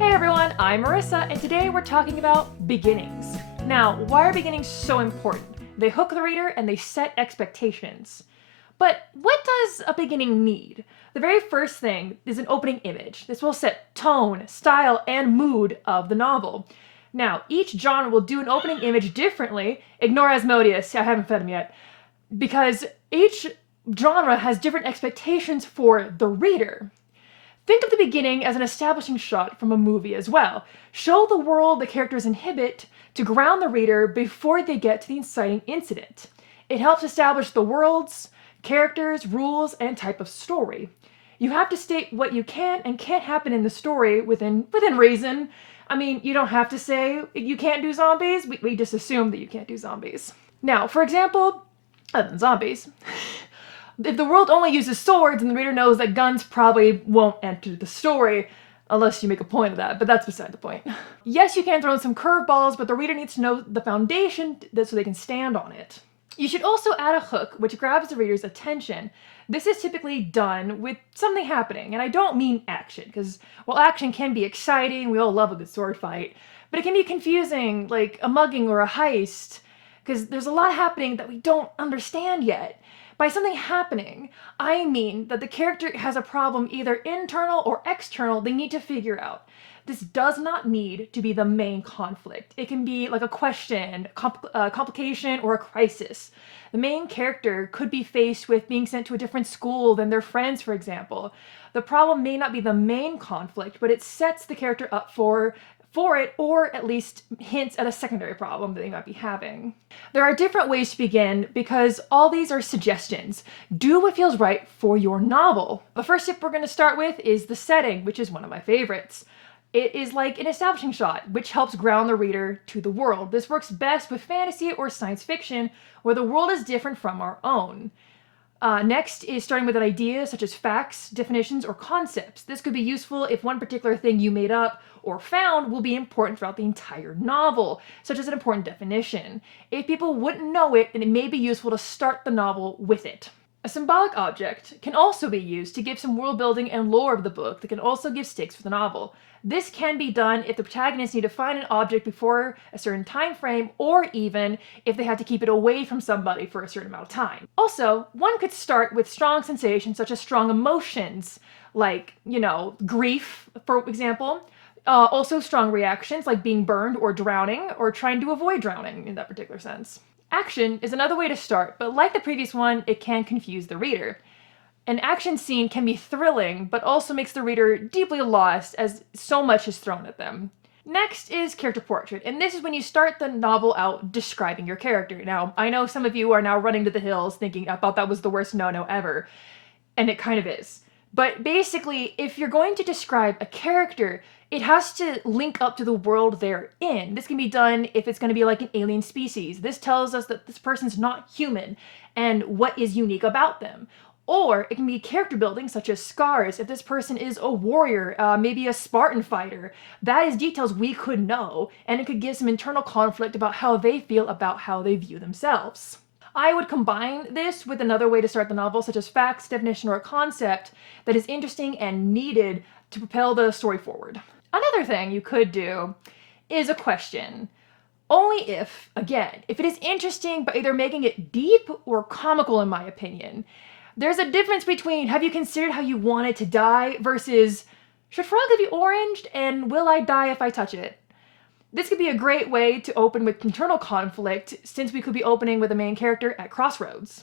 Hey everyone, I'm Marissa, and today we're talking about beginnings. Now, why are beginnings so important? They hook the reader and they set expectations. But what does a beginning need? The very first thing is an opening image. This will set tone, style, and mood of the novel. Now, each genre will do an opening image differently. Ignore Asmodeus, I haven't fed him yet. Because each genre has different expectations for the reader. Think of the beginning as an establishing shot from a movie as well. Show the world the characters inhabit to ground the reader before they get to the inciting incident. It helps establish the worlds, characters, rules, and type of story. You have to state what you can and can't happen in the story within reason. I mean, you don't have to say you can't do zombies. We just assume that you can't do zombies. Now, for example, other than zombies, if the world only uses swords, and the reader knows that guns probably won't enter the story, unless you make a point of that, but that's beside the point. Yes, you can throw in some curveballs, but the reader needs to know the foundation so they can stand on it. You should also add a hook which grabs the reader's attention. This is typically done with something happening, and I don't mean action, because while action can be exciting, we all love a good sword fight, but it can be confusing, like a mugging or a heist, because there's a lot happening that we don't understand yet. By something happening, I mean that the character has a problem either internal or external they need to figure out. This does not need to be the main conflict. It can be like a question, complication, or a crisis. The main character could be faced with being sent to a different school than their friends, for example. The problem may not be the main conflict, but it sets the character up for it, or at least hints at a secondary problem that they might be having. There are different ways to begin because all these are suggestions. Do what feels right for your novel. The first tip we're going to start with is the setting, which is one of my favorites. It is like an establishing shot, which helps ground the reader to the world. This works best with fantasy or science fiction, where the world is different from our own. Next is starting with an idea such as facts, definitions, or concepts. This could be useful if one particular thing you made up or found will be important throughout the entire novel, such as an important definition. If people wouldn't know it, then it may be useful to start the novel with it. A symbolic object can also be used to give some world building and lore of the book that can also give stakes for the novel. This can be done if the protagonists need to find an object before a certain time frame, or even if they have to keep it away from somebody for a certain amount of time. Also, one could start with strong sensations such as strong emotions, like, grief, for example. Also strong reactions like being burned or drowning, or trying to avoid drowning in that particular sense. Action is another way to start, but like the previous one, it can confuse the reader. An action scene can be thrilling, but also makes the reader deeply lost as so much is thrown at them. Next is character portrait, and this is when you start the novel out describing your character. Now, I know some of you are now running to the hills thinking, I thought that was the worst no-no ever, and it kind of is. But basically, if you're going to describe a character, it has to link up to the world they're in. This can be done if it's going to be like an alien species. This tells us that this person's not human and what is unique about them. Or it can be character building, such as scars. If this person is a warrior, maybe a Spartan fighter, that is details we could know, and it could give some internal conflict about how they feel about how they view themselves. I would combine this with another way to start the novel, such as facts, definition, or a concept that is interesting and needed to propel the story forward. Another thing you could do is a question. Only if, again, if it is interesting but either making it deep or comical, in my opinion. There's a difference between have you considered how you want it to die versus should frogs be oranged and will I die if I touch it? This could be a great way to open with internal conflict, since we could be opening with a main character at crossroads.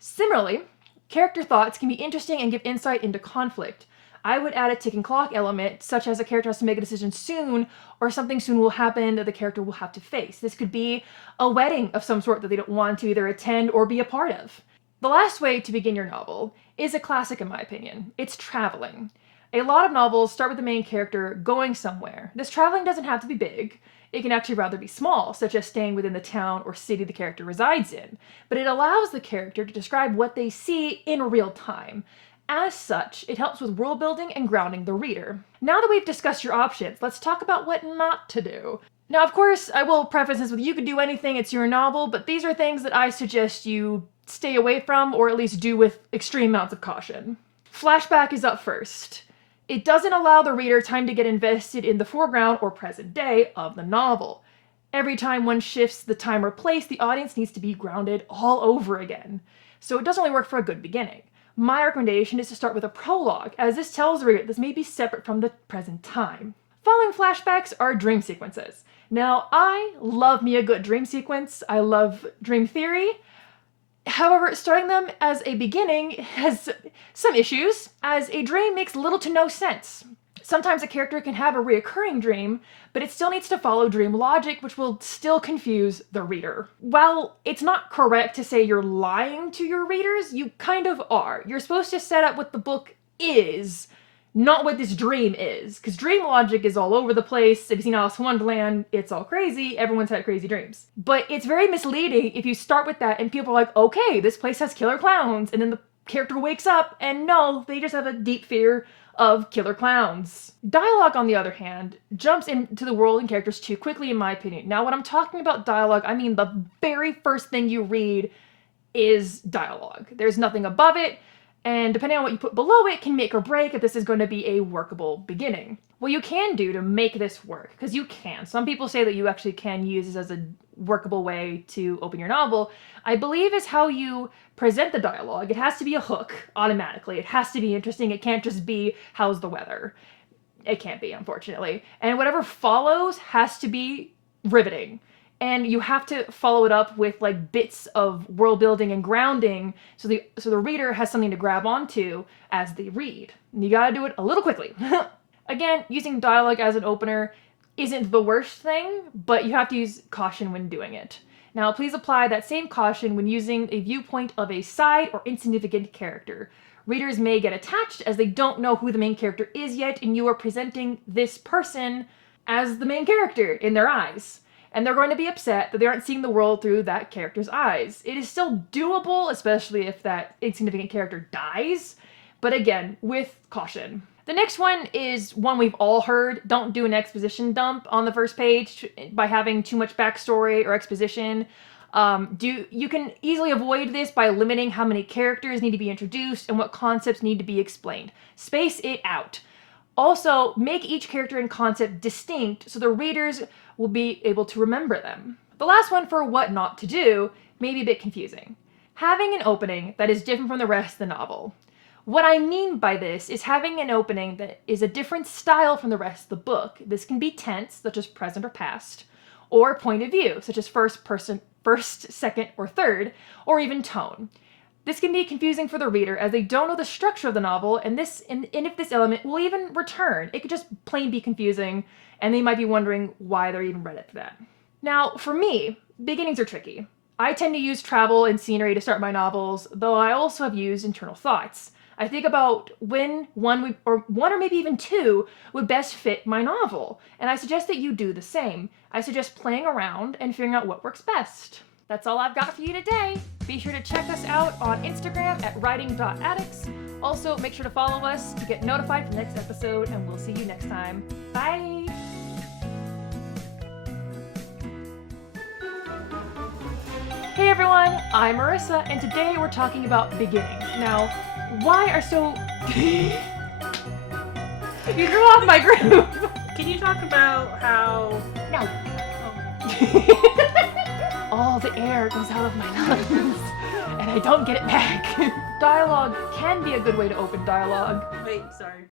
Similarly, character thoughts can be interesting and give insight into conflict. I would add a ticking clock element, such as a character has to make a decision soon, or something soon will happen that the character will have to face. This could be a wedding of some sort that they don't want to either attend or be a part of. The last way to begin your novel is a classic in my opinion. It's traveling. A lot of novels start with the main character going somewhere. This traveling doesn't have to be big. It can actually rather be small, such as staying within the town or city the character resides in, but it allows the character to describe what they see in real time. As such, it helps with world building and grounding the reader. Now that we've discussed your options, let's talk about what not to do. Now, of course, I will preface this with you could do anything, it's your novel, but these are things that I suggest you stay away from, or at least do with extreme amounts of caution. Flashback is up first. It doesn't allow the reader time to get invested in the foreground or present day of the novel. Every time one shifts the time or place, the audience needs to be grounded all over again. So it doesn't really work for a good beginning. My recommendation is to start with a prologue, as this tells the reader this may be separate from the present time. Following flashbacks are dream sequences. Now, I love me a good dream sequence. I love dream theory. However, starting them as a beginning has some issues, as a dream makes little to no sense. Sometimes a character can have a reoccurring dream, but it still needs to follow dream logic, which will still confuse the reader. While it's not correct to say you're lying to your readers, you kind of are. You're supposed to set up what the book is, not what this dream is, because dream logic is all over the place. If you've seen Alice in Wonderland, it's all crazy. Everyone's had crazy dreams. But it's very misleading if you start with that and people are like, okay, this place has killer clowns, and then the character wakes up and no, they just have a deep fear of killer clowns. Dialogue, on the other hand, jumps into the world and characters too quickly, in my opinion. Now, when I'm talking about dialogue, I mean the very first thing you read is dialogue. There's nothing above it, and depending on what you put below it can make or break if this is going to be a workable beginning. What you can do to make this work, because you can. Some people say that you actually can use this as a workable way to open your novel, I believe is how you present the dialogue. It has to be a hook automatically. It has to be interesting. It can't just be, how's the weather? It can't be, unfortunately. And whatever follows has to be riveting. And you have to follow it up with like bits of world building and grounding so the reader has something to grab onto as they read. And you gotta do it a little quickly. Again, using dialogue as an opener isn't the worst thing, but you have to use caution when doing it. Now, please apply that same caution when using a viewpoint of a side or insignificant character. Readers may get attached as they don't know who the main character is yet, and you are presenting this person as the main character in their eyes. And they're going to be upset that they aren't seeing the world through that character's eyes. It is still doable, especially if that insignificant character dies, but again, with caution. The next one is one we've all heard. Don't do an exposition dump on the first page by having too much backstory or exposition. You can easily avoid this by limiting how many characters need to be introduced and what concepts need to be explained. Space it out. Also, make each character and concept distinct so the readers will be able to remember them. The last one for what not to do may be a bit confusing. Having an opening that is different from the rest of the novel. What I mean by this is having an opening that is a different style from the rest of the book. This can be tense, such as present or past, or point of view, such as first person, first, second, or third, or even tone. This can be confusing for the reader as they don't know the structure of the novel, and if this element will even return. It could just plain be confusing, and they might be wondering why they're even read it for that. Now, for me, beginnings are tricky. I tend to use travel and scenery to start my novels, though I also have used internal thoughts. I think about when one or maybe even two would best fit my novel, and I suggest that you do the same. I suggest playing around and figuring out what works best. That's all I've got for you today. Be sure to check us out on Instagram at writing.addicts. Also, make sure to follow us to get notified for the next episode, and we'll see you next time. Bye! Hey everyone, I'm Marissa, and today we're talking about beginnings. Now, why are so... You threw off my groove! Can you talk about how... No. All the air goes out of my lungs, and I don't get it back. Dialogue can be a good way to open dialogue. Wait, sorry.